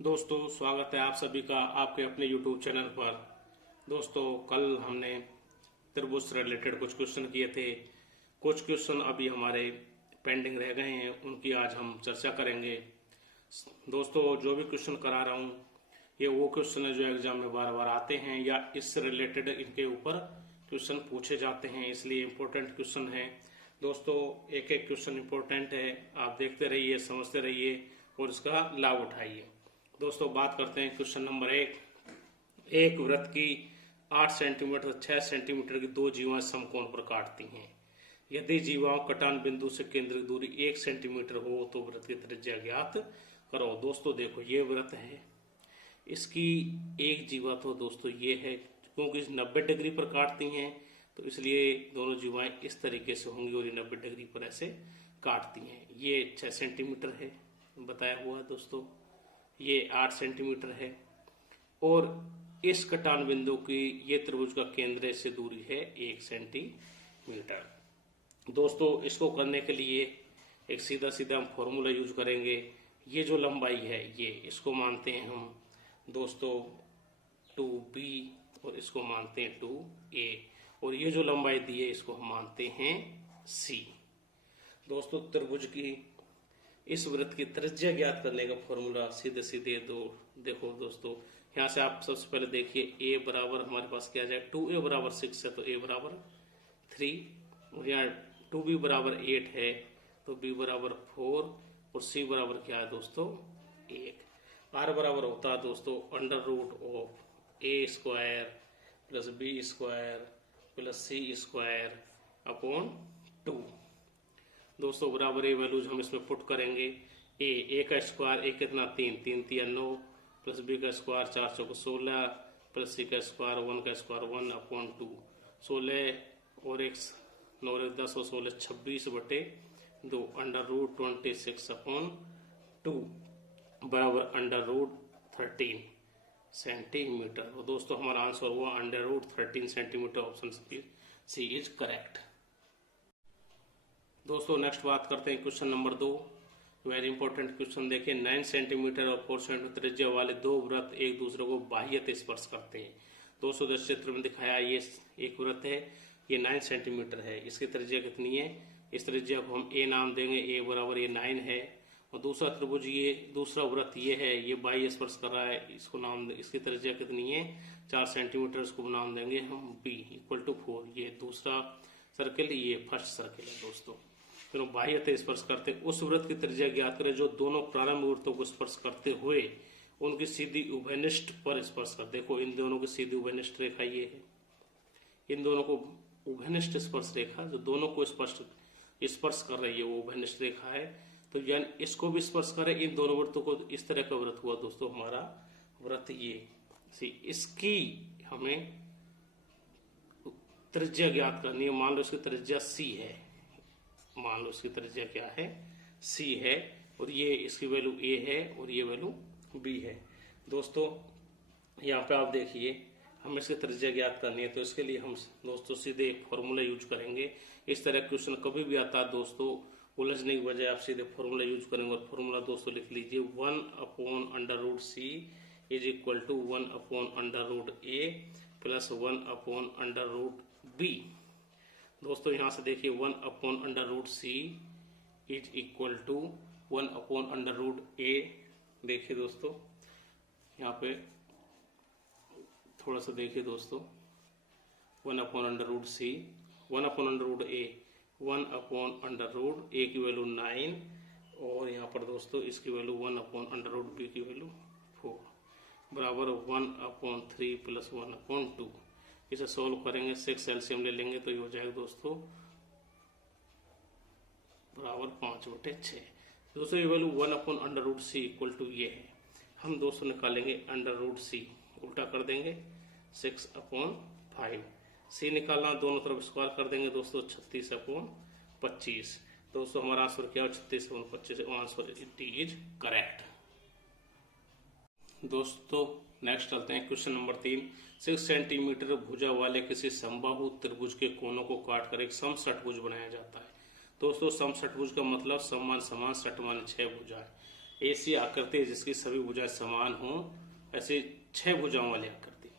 दोस्तों स्वागत है आप सभी का आपके अपने YouTube चैनल पर। दोस्तों कल हमने त्रिभुज से रिलेटेड कुछ क्वेश्चन किए थे। कुछ क्वेश्चन अभी हमारे पेंडिंग रह गए हैं, उनकी आज हम चर्चा करेंगे। दोस्तों जो भी क्वेश्चन करा रहा हूँ ये वो क्वेश्चन है जो एग्जाम में बार बार आते हैं या इससे रिलेटेड इनके ऊपर क्वेश्चन पूछे जाते हैं, इसलिए इम्पोर्टेंट क्वेश्चन है। दोस्तों एक एक क्वेश्चन इम्पोर्टेंट है, आप देखते रहिए, समझते रहिए और इसका लाभ उठाइए। दोस्तों बात करते हैं क्वेश्चन नंबर एक वृत्त की 8 सेंटीमीटर 6 सेंटीमीटर की दो जीवाएं समकोण पर काटती हैं। यदि जीवाओं कटान बिंदु से केंद्रित दूरी 1 सेंटीमीटर हो तो वृत्त की त्रिज्या ज्ञात करो। दोस्तों देखो ये वृत्त है, इसकी एक जीवा तो दोस्तों ये है, क्योंकि 90 डिग्री पर काटती हैं तो इसलिए दोनों जीवाएं इस तरीके से होंगी और ये 90 डिग्री पर ऐसे काटती हैं। ये 6 सेंटीमीटर है बताया हुआ है दोस्तों, ये 8 सेंटीमीटर है और इस कटान बिंदु की ये त्रिभुज का केंद्र से दूरी है 1 सेंटीमीटर। दोस्तों इसको करने के लिए एक सीधा सीधा हम फॉर्मूला यूज करेंगे। ये जो लंबाई है ये इसको मानते हैं हम दोस्तों 2b और इसको मानते हैं 2a और ये जो लंबाई दी है इसको हम मानते हैं c। दोस्तों त्रिभुज की इस वृत्त की त्रिज्या ज्ञात करने का फॉर्मूला सीधे सीधे देखो दोस्तों, यहाँ से आप सबसे पहले देखिए a बराबर हमारे पास क्या आ जाए 2a बराबर 6 है तो a बराबर 3 और यहाँ 2b बराबर 8 है तो b बराबर 4 और c बराबर क्या है दोस्तों 1। r बराबर होता है दोस्तों under root of a square plus b square plus c square upon 2। दोस्तों बराबर ये वैल्यूज हम इसमें पुट करेंगे। ए का स्क्वायर ए कितना 3 3 3 9 प्लस बी का स्क्वायर 4 चौको 16 प्लस सी का स्क्वायर 1 का स्क्वायर 1 अपॉन 2। 16 और 1 9 10 और 16 26 बटे 2 अंडर रूट 26 अपॉन 2 बराबर अंडर रूट 13 सेंटीमीटर। और दोस्तों हमारा आंसर हुआ under root 13 centimetre. Option c is correct. दोस्तों नेक्स्ट बात करते हैं question number 2। Very important question देखिए, 9 सेंटीमीटर और 4 सेंटीमीटर त्रिज्या वाले दो वृत्त एक दूसरे को बाह्यतः स्पर्श करते हैं। दोस्तों इस चित्र में दिखाया ये एक वृत्त है, ये 9 सेंटीमीटर है, इसकी त्रिज्या कितनी है, इस त्रिज्या को हम ए नाम देंगे, ए बराबर ये 9 है। और दूसरा त्रिभुज ये दूसरा वृत्त ये है, ये बाह्य स्पर्श कर रहा है, इसको नाम इसकी त्रिज्या कितनी है 4 सेंटीमीटर, इसको नाम देंगे हम बी इक्वल टू 4। ये दूसरा सर्किल, ये फर्स्ट सर्किल है। दोस्तों फिर बाह्यतः स्पर्श करते उस वृत्त की त्रिज्या ज्ञात करें जो दोनों प्रारंभ वृत्तों को स्पर्श करते हुए उनकी सीधी उभयनिष्ठ पर स्पर्श कर। देखो इन दोनों की सीधी उभयनिष्ठ रेखा ये है, इन दोनों को उभयनिष्ठ स्पर्श रेखा जो दोनों को स्पर्श कर रही है वो उभयनिष्ठ रेखा है। तो यानी इसको भी स्पर्श करे, इन दोनों वृत्तों को, इस तरह का वृत्त हुआ दोस्तों हमारा वृत्त ये। इसकी हमें त्रिज्या ज्ञात करनी है। मान लो इसकी त्रिज्या सी है, मान लो इसकी त्रिज्या क्या है c है और ये इसकी वैल्यू a है और ये वैल्यू b है। दोस्तों यहाँ पे आप देखिए हम इसकी त्रिज्या ज्ञात करनी है, तो इसके लिए हम दोस्तों सीधे एक फॉर्मूला यूज करेंगे। इस तरह क्वेश्चन कभी भी आता है दोस्तों, उलझने की बजाय आप सीधे फॉर्मूला यूज करेंगे और फॉर्मूला दोस्तों लिख लीजिए 1 upon under root c is equal to 1 upon under root a plus 1 upon under root b। दोस्तों यहाँ से देखिए 1 upon under root C is equal to 1 upon under root A. देखिए दोस्तों यहाँ पे थोड़ा सा देखिए दोस्तों, 1 upon under root C, 1 upon under root A, 1 upon under root A की वैल्यू 9 और यहाँ पर दोस्तों इसकी value 1 upon under root b की वैल्यू 4 बराबर 1 अपॉन 3 प्लस 1 अपॉन 2। इसे सोल्व करेंगे, 6 एलसीएम ले लेंगे तो ये हो जाएगा दोस्तों बराबर 5/6। दोस्तों ये value 1 upon under root c equal to ये है। हम दोस्तों निकालेंगे अंडर रूट सी, उल्टा कर देंगे 6 अपॉन 5। सी निकालना, दोनों तरफ स्क्वायर कर देंगे दोस्तों 36 अपॉन 25। दोस्तों हमारा आंसर क्या है 36 upon 25। Answer D is correct. दोस्तों नेक्स्ट चलते हैं क्वेश्चन नंबर 3। 6 सेंटीमीटर भुजा वाले किसी समबाहु त्रिभुज के कोनों को काटकर एक समषटभुज बनाया जाता है। दोस्तों समषटभुज का मतलब समान समान षट माने 6 भुजाएं। ऐसी आकृति है जिसकी सभी भुजाएं समान हों, ऐसे 6 भुजाओं वाली आकृति।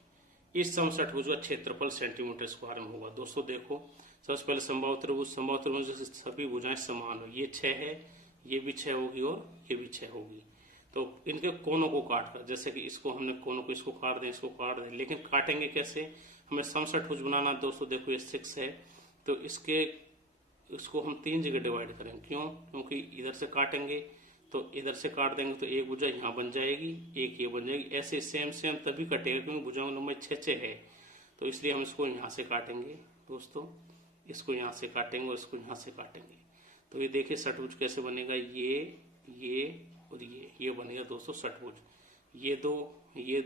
इस समषटभुज का क्षेत्रफल सेंटीमीटर स्क्वायर में होगा। दोस्तों देखो, सबसे पहले समबाहु त्रिभुज जैसे सभी भुजाएं समान हो, ये 6 है, ये भी 6 होगी और ये भी 6 होगी। तो इनके कोनों को काट कर, जैसे कि इसको हमने कोनों को इसको काट दें, इसको काट दें, लेकिन काटेंगे कैसे? हमें समषटभुज बनाना। दोस्तों देखो, ये 6 है, तो इसको हम 3 जगह डिवाइड करेंगे। क्यों? क्योंकि इधर से काटेंगे तो इधर से काट देंगे तो एक भुजा यहाँ बन जाएगी, एक ये बन जाएगी। ऐसे सेम तभी कटेगा क्योंकि भुजाओं की लंबाई 6 है, तो इसलिए हम इसको यहाँ से काटेंगे। दोस्तों इसको यहाँ से काटेंगे और इसको यहाँ से काटेंगे। तो ये देखिए षटभुज कैसे बनेगा, ये और ये बनेगा दोस्तों षटभुज। ये दो, ये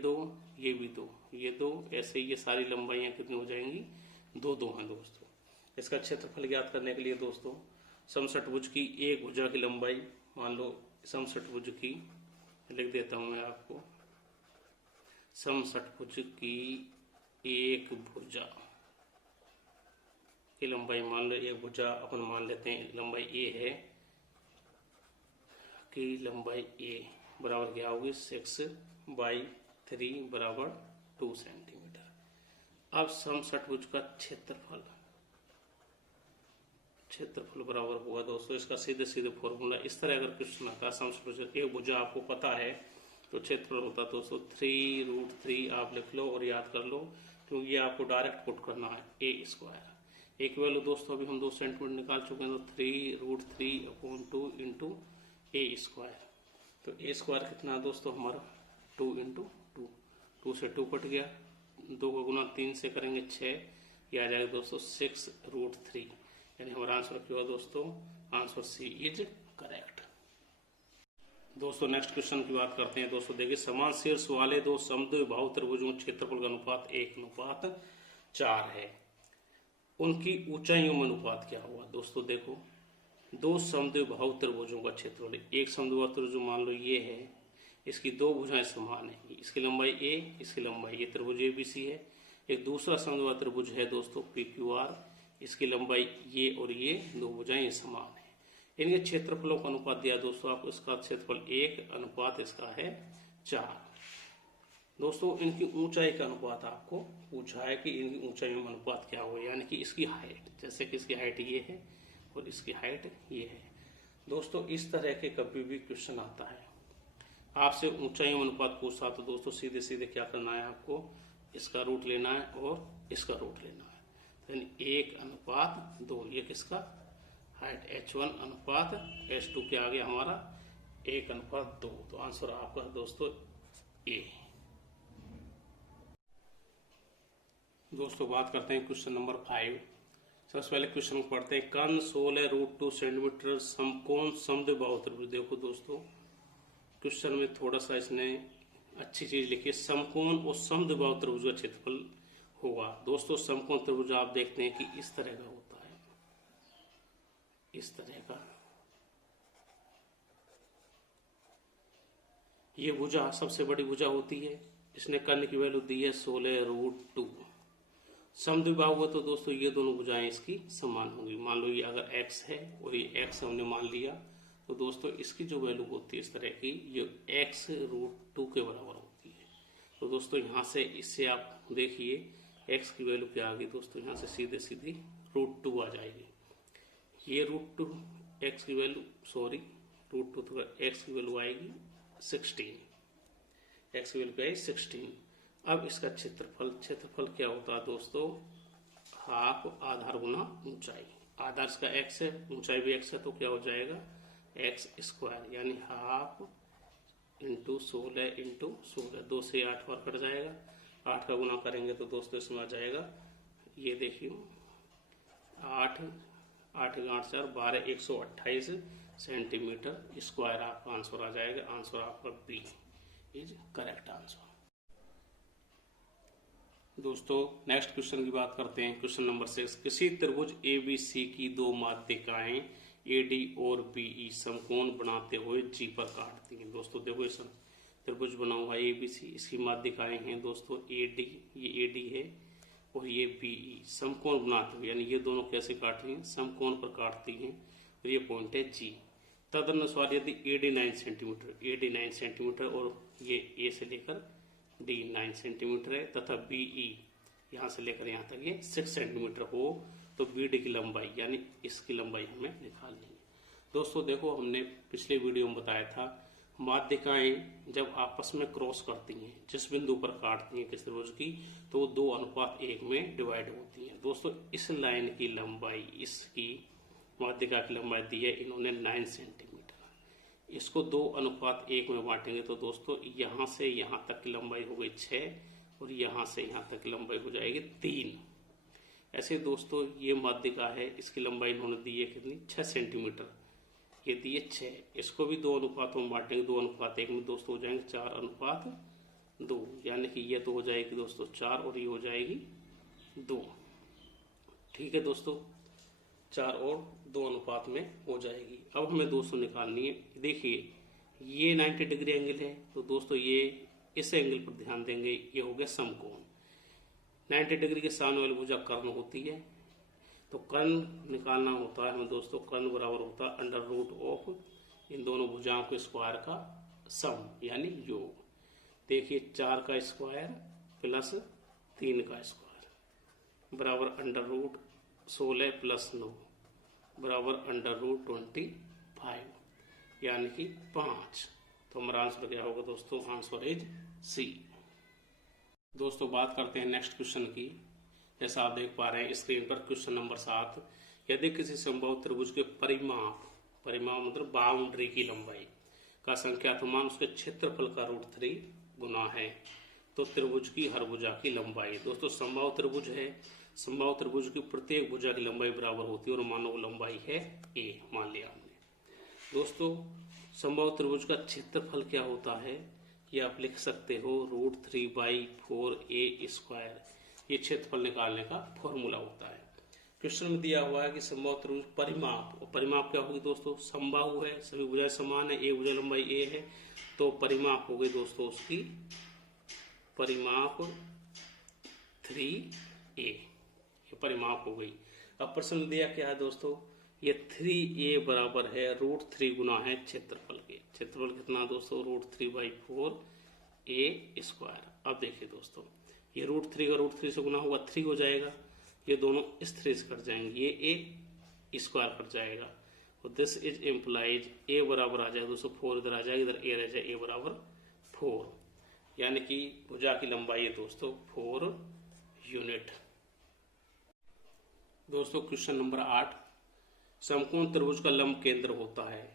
भी दो, ये दो, ऐसे ये सारी लंबाइयाँ कितनी हो जाएंगी? 2 हैं दोस्तों। इसका क्षेत्रफल ज्ञात करने के लिए दोस्तों समषटभुज की एक भुजा की लंबाई, मान लो समषटभुज की, लिख देता हूं मैं आपको, समषटभुज की एक भुजा की लंबाई, मान लो एक भुजा अपन मान लेते हैं लंबाई ए है, की लंबाई ए बराबर क्या होगी? 6/3 बराबर 2 सेंटीमीटर। अब समषटभुज का क्षेत्रफल बराबर होगा दोस्तों, इसका सीधे फॉर्मूला इस तरह अगर क्वेश्चन आता है, समषटभुज एक भुजा आपको पता है तो क्षेत्रफल होता है दोस्तों 3√3। आप लिख लो और याद कर लो, क्योंकि ये आपको डायरेक्ट पुट करना है a²। एक वैल्यू दोस्तों अभी हम 2 सेंटीमीटर निकाल चुके हैं, तो 3√3/2 इंटू a²। तो a² कितना है दोस्तों हमारा? 2 इंटू 2, 2 से 2 कट गया, 2 का गुना 3 से करेंगे 6, ये आ जाएगा दोस्तों 6√3। यानी हमारा आंसर क्या हुआ दोस्तों? Answer c is correct. दोस्तों नेक्स्ट क्वेश्चन की बात करते हैं। दोस्तों देखिए, समान शीर्ष वाले 2 समद्विबाहु त्रिभुजों क्षेत्रफल का अनुपात 1:4 है, उनकी ऊंचाइयों में अनुपात क्या हुआ? दोस्तों देखो, 2 समद्विबाहु त्रिभुजों का क्षेत्रफल, एक समद्विबाहु त्रिभुज मान लो ये है, इसकी 2 भुजाएं समान है, इसकी लंबाई a, इसकी लंबाई, ये त्रिभुज ABC है। एक दूसरा समद्विबाहु त्रिभुज है दोस्तों PQR, इसकी लंबाई ये और ये 2 भुजाएं समान है। इनके क्षेत्रफलों का अनुपात दिया दोस्तों आपको, इसका क्षेत्रफल 1 अनुपात इसका है 4। दोस्तों इनकी ऊंचाई का अनुपात आपको पूछा है कि इनकी ऊंचाई में अनुपात क्या हो, यानी कि इसकी हाइट, जैसे कि इसकी हाइट ये है और इसकी हाइट ये है। दोस्तों इस तरह के कभी भी क्वेश्चन आता है, आपसे ऊंचाई में अनुपात पूछता तो दोस्तों सीधे क्या करना है आपको? इसका रूट लेना है और इसका रूट लेना है, यानी 1:2। ये किसका? हाइट h1 अनुपात h2 क्या आ गया हमारा? 1:2। तो आंसर आपका दोस्तों ए। दोस्तों बात करते हैं क्वेश्चन नंबर 5। सबसे पहले क्वेश्चन पढ़ते हैं, कर्ण 16√2 सेंटीमीटर समकोण समद्विबाहु त्रिभुज। देखो दोस्तों क्वेश्चन में थोड़ा सा इसने अच्छी चीज लिखी है, समकोण और समद्विबाहु त्रिभुज का क्षेत्रफल होगा। दोस्तों समकोण त्रिभुज आप देखते हैं कि इस तरह का होता है, इस तरह का। ये भुजा सबसे बड़ी भुजा होती है, इसने कर्ण की वैल्यू दी है 16√2। समद्विबाहु हुआ तो दोस्तों ये दोनों भुजाएं इसकी समान होंगी। मान लो ये अगर x है और ये x हमने मान लिया, तो दोस्तों इसकी जो वैल्यू होती है इस तरह की, ये x√2 के बराबर होती है। तो दोस्तों यहाँ से इससे आप देखिए x की वैल्यू क्या आ गई दोस्तों, यहाँ से सीधे √2 आ जाएगी। ये √2 x की वैल्यू, सॉरी √2 तो x की वैल्यू आएगी 16, x की वैल्यू क्या है 16। अब इसका क्षेत्रफल क्या होता है दोस्तों? हाफ आधार गुना ऊंचाई। आधार इसका x है, ऊंचाई भी x है, तो क्या हो जाएगा? x², यानी हाफ इंटू 16 इंटू 16, 2 से 8 बार कट जाएगा, 8 का गुना करेंगे तो दोस्तों इसमें आ जाएगा, ये देखिए 8 8 8 4 12 128 सेंटीमीटर स्क्वायर आपका आंसर आ जाएगा। आंसर आपका बी इज करेक्ट आंसर। दोस्तों नेक्स्ट क्वेश्चन की बात करते हैं। क्वेश्चन नंबर 6, किसी त्रिभुज ABC की 2 माध्यिकाएं AD और BE समकोण बनाते हुए G पर काटती हैं। दोस्तों देखो इस त्रिभुज बना हुआ है ABC, इसकी माध्यिकाएं हैं दोस्तों AD, ये AD है और ये BE समकोण बनाते हुए, यानी ये दोनों कैसे काट रही हैं? समकोण पर काटती हैं, और ये पॉइंट है G। तदनुसार यदि AD 9 सेंटीमीटर, AD 9 सेंटीमीटर और ये A से लेकर D 9 सेंटीमीटर है तथा BE यहाँ से लेकर यहाँ तक ये 6 सेंटीमीटर हो तो BD की लंबाई यानी इसकी लंबाई हमें निकालनी है। दोस्तों देखो, हमने पिछले वीडियो में बताया था माध्यिकाएं जब आपस में क्रॉस करती हैं, जिस बिंदु पर काटती हैं किसी त्रिभुज की, तो 2:1 में डिवाइड होती हैं। दोस्तों इस लाइन की लंबाई, इसकी माध्यिका की लंबाई दी है इन्होंने 9 सेंटीमीटर। इसको 2:1 में बांटेंगे तो दोस्तों यहाँ से यहाँ तक की लंबाई हो गई 6 और यहाँ से यहाँ तक की लंबाई हो जाएगी 3। ऐसे दोस्तों ये माध्यिका है, इसकी लंबाई इन्होंने दी है कितनी, 6 सेंटीमीटर, ये दिए 6। इसको भी 2 अनुपातों में बांटेंगे, 2:1 में दोस्तों हो जाएंगे 4:2, यानी कि ये तो हो जाएगी दोस्तों 4 और ये हो जाएगी 2। ठीक है दोस्तों, 4 और 2 अनुपात में हो जाएगी। अब हमें दोस्तों निकालनी है, देखिए ये 90 डिग्री एंगल है तो दोस्तों ये इस एंगल पर ध्यान देंगे, ये हो गया समकोण। 90 डिग्री के सामने वाली भुजा कर्ण होती है, तो कर्ण निकालना होता है हमें दोस्तों, कर्ण बराबर होता है अंडर रूट ऑफ इन दोनों भुजाओं के स्क्वायर का सम यानी योग। देखिए 4 का स्क्वायर प्लस 3 का स्क्वायर बराबर अंडर रूट 16 प्लस 9 बराबर अंडर रूट 25 यानी कि 5। तो हमारा आंसर क्या होगा दोस्तों, आंसर इज सी। दोस्तों बात करते हैं नेक्स्ट क्वेश्चन की। जैसा आप देख पा रहे हैं स्क्रीन पर क्वेश्चन नंबर 7, यदि किसी समबाहु त्रिभुज के परिमाप मतलब बाउंड्री की लंबाई का संख्यात्मक मान उसके क्षेत्रफल का √3 गुना है तो त्रिभुज की हर भुजा की लंबाई। दोस्तों समबाहु त्रिभुज है, समबाहु त्रिभुज की प्रत्येक भुजा की लंबाई बराबर होती है और मानो वो लंबाई है a, मान लिया हमने। दोस्तों समबाहु त्रिभुज का क्षेत्रफल क्या होता है, ये आप लिख सकते हो √3/4a²। ये क्षेत्रफल निकालने का फॉर्मूला होता है। क्वेश्चन में दिया हुआ है कि समबाहु त्रिभुज परिमाप, और परिमाप क्या होगी दोस्तों, समबाहु है, सभी भुजाएं समान है, एक भुजा लंबाई a है, तो परिमाप हो गई दोस्तों उसकी परिमाप 3a, ये परिमाप हो गई। अब प्रश्न में दिया क्या है दोस्तों, ये 3a बराबर है √3 गुना है क्षेत्रफल के। क्षेत्रफल कितना दोस्तों, √3/4a²। अब देखिए दोस्तों ये √3 का √3 से गुना होगा 3 हो जाएगा, ये दोनों इस 3 से कट जाएंगे, ये a स्क्वायर कट जाएगा, तो दिस इज इम्प्लाइज a बराबर आ जाएगा दोस्तों 4, इधर आ जाएगा, इधर a रह जाए, a बराबर 4, यानी कि भुजा की लंबाई है दोस्तों 4 यूनिट। दोस्तों क्वेश्चन नंबर 8, समकोण त्रिभुज का लंब केंद्र होता है।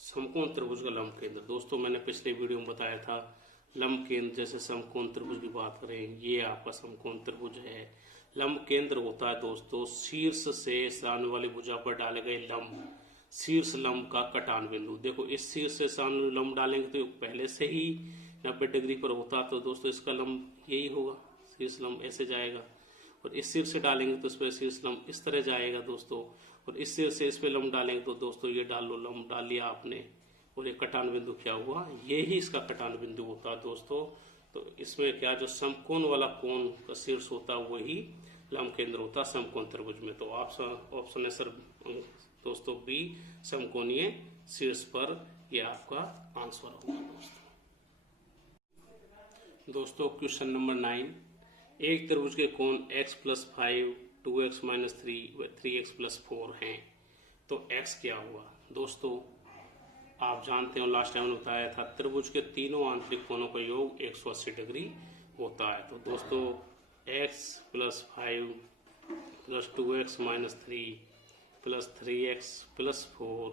समकोण त्रिभुज का लंब केंद्र, दोस्तों मैंने पिछले वीडियो में बताया था लंब केंद्र, जैसे समकोण त्रिभुज की बात करें, ये आपका समकोण त्रिभुज है। लंब केंद्र होता है दोस्तों शीर्ष से सामने वाली भुजा पर डाले गए लंब, शीर्ष लंब का कटान बिंदु। देखो इस शीर्ष से सामने लंब डालेंगे तो पहले से ही 90 डिग्री पर होता, तो दोस्तों इसका लंब यही होगा, शीर्ष लंब ऐसे जाएगा, और इस शीर्ष से डालेंगे तो इस पर शीर्ष लंब इस तरह जाएगा दोस्तों, और इस शीर्ष से इस पे लंब डालेंगे तो दोस्तों ये डाल लो, लंब डाल लिया आपने, और ये कटान बिंदु क्या हुआ, ये ही इसका कटान बिंदु होता है दोस्तों। तो इसमें क्या, जो समकोण वाला कोण का शीर्ष होता है वही लंब केंद्र होता है समकोण त्रिभुज में। तो ऑप्शन है सर दोस्तों बी, समकोणीय शीर्ष पर, ये आपका आंसर होगा दोस्तों। क्वेश्चन नंबर 9, एक त्रिभुज के कोण x+5, 2x-3 व 3x+4 हैं, तो x क्या हुआ। दोस्तों आप जानते हो लास्ट टाइम बताया था त्रिभुज के तीनों आंतरिक कोणों का योग 180 डिग्री होता है। तो दोस्तों x+5 + 2x-3 + 3x+4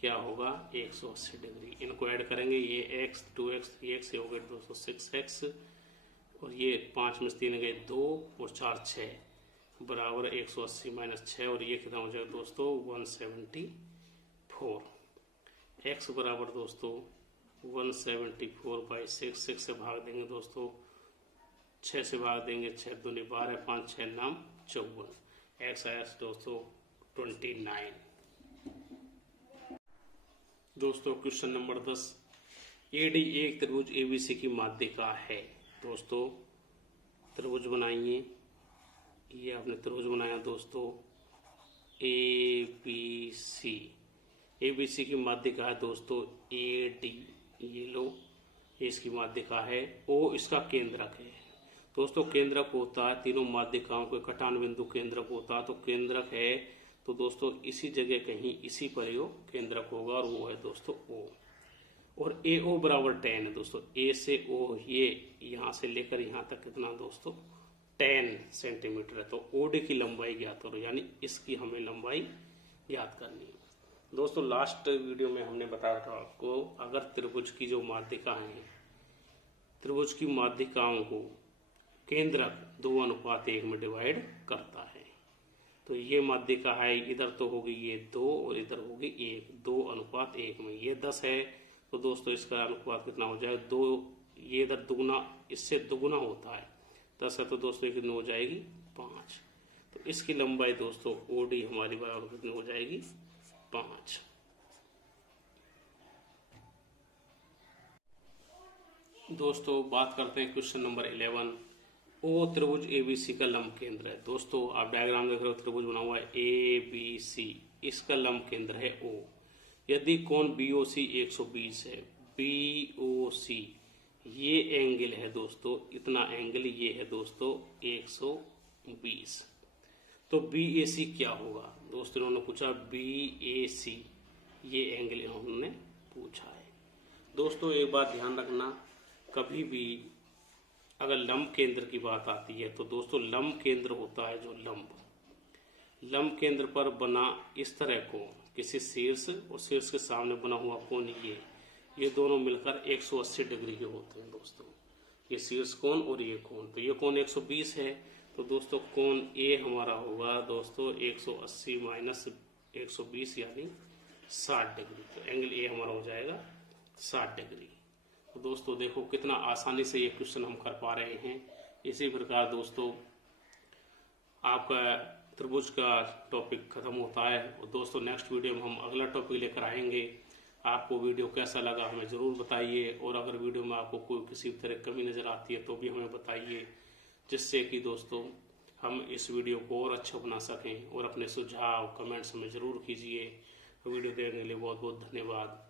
क्या होगा, 180 डिग्री। इनको ऐड करेंगे, ये x 2x 3x ये हो गए दोस्तों 6x, और ये 5 में से 3 गए 2 और 4 6 बराबर 180 - 6, और ये कितना हो जाएगा दोस्तों 174। x बराबर दोस्तों 174/6, 6 से भाग देंगे दोस्तों, 6 से भाग देंगे, 6 दूनी 12, 5 6 9 54, x आया दोस्तों 29। दोस्तों क्वेश्चन नंबर 10, AD एक त्रिभुज ABC की माध्यिका है। दोस्तों त्रिभुज बनाइए, ये आपने त्रिभुज बनाया दोस्तों ABC, ABC की माध्यिका है दोस्तों AD, ये लो, ये इसकी माध्यिका है। O इसका केंद्रक है दोस्तों। केंद्रक होता है तीनों माध्यिकाओं के कटान बिंदु केंद्रक होता है, तो केंद्रक है तो दोस्तों इसी जगह कहीं इसी पर यो केंद्रक होगा और वो है दोस्तों O। और AO बराबर 10 है दोस्तों। A से O ये यहाँ से लेकर यहाँ तक कितना दोस्तों 10 सेंटीमीटर है। तो OD की लंबाई ज्ञात करो, यानी इसकी हमें लंबाई ज्ञात करनी है दोस्तों। लास्ट वीडियो में हमने बताया था आपको, अगर त्रिभुज की जो माध्यिकाएं हैं, त्रिभुज की माध्यिकाओं को केंद्रक 2:1 में डिवाइड करता है। तो ये माध्यिका है, इधर तो होगी ये 2 और इधर होगी 1, 2:1 में। ये 10 है तो दोस्तों इसका अनुपात कितना हो जाएगा 2, ये इधर दुगुना, इससे दुगुना होता है 10 है तो दोस्तों कितनी हो जाएगी 5। तो इसकी लंबाई दोस्तों OD हमारी बराबर कितनी हो जाएगी 5। दोस्तों बात करते हैं क्वेश्चन नंबर 11। O त्रिभुज ABC का लंब केंद्र है दोस्तों। आप डायग्राम देख रहे हो, त्रिभुज बना हुआ है ABC, इसका लंब केंद्र है O। यदि कोण BOC 120 है, BOC ये एंगल है दोस्तों, इतना एंगल ये है दोस्तों 120, तो BAC क्या होगा दोस्तों। इन्होंने पूछा BAC, ये एंगल इन्होंने पूछा है दोस्तों। एक बात ध्यान रखना, कभी भी अगर लंब केंद्र की बात आती है तो दोस्तों लंब केंद्र होता है जो लंब केंद्र पर बना इस तरह कोण, किसी शीर्ष और शीर्ष के सामने बना हुआ कोण, ये दोनों मिलकर 180 डिग्री के होते हैं दोस्तों। ये शीर्ष कोण और ये कोण, तो ये कोण 120 है तो दोस्तों कोण A हमारा होगा दोस्तों 180 माइनस 120 यानी 60 डिग्री। तो एंगल A हमारा हो जाएगा 60 डिग्री। तो दोस्तों देखो कितना आसानी से ये क्वेश्चन हम कर पा रहे हैं। इसी प्रकार दोस्तों आपका त्रिभुज का टॉपिक खत्म होता है और दोस्तों नेक्स्ट वीडियो में हम अगला टॉपिक लेकर आएंगे। आपको वीडियो कैसा लगा हमें ज़रूर बताइए, और अगर वीडियो में आपको कोई किसी तरह कमी नज़र आती है तो भी हमें बताइए, जिससे कि दोस्तों हम इस वीडियो को और अच्छा बना सकें। और अपने सुझाव कमेंट्स में ज़रूर कीजिए। वीडियो देखने के लिए बहुत बहुत धन्यवाद।